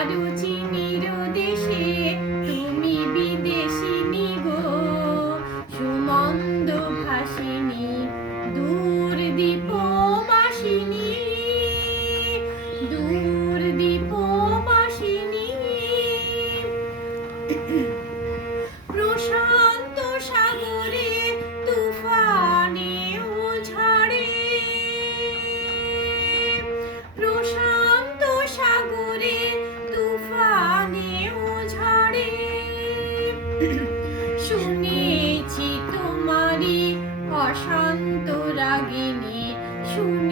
আরো চিনির দেশে তুমি বিদেশিনী গো, সুমন্দ ভাসিনী দূর দীপবাসিনী, দূর দীপবাসিনী। প্রশান্ত সাগরে তুফানে ও ঝড়ে, প্রশান্ত সাগরে তুফানে ও ঝড়ে, শুনেছি তোমারি অশান্ত রাগিনী, শুনে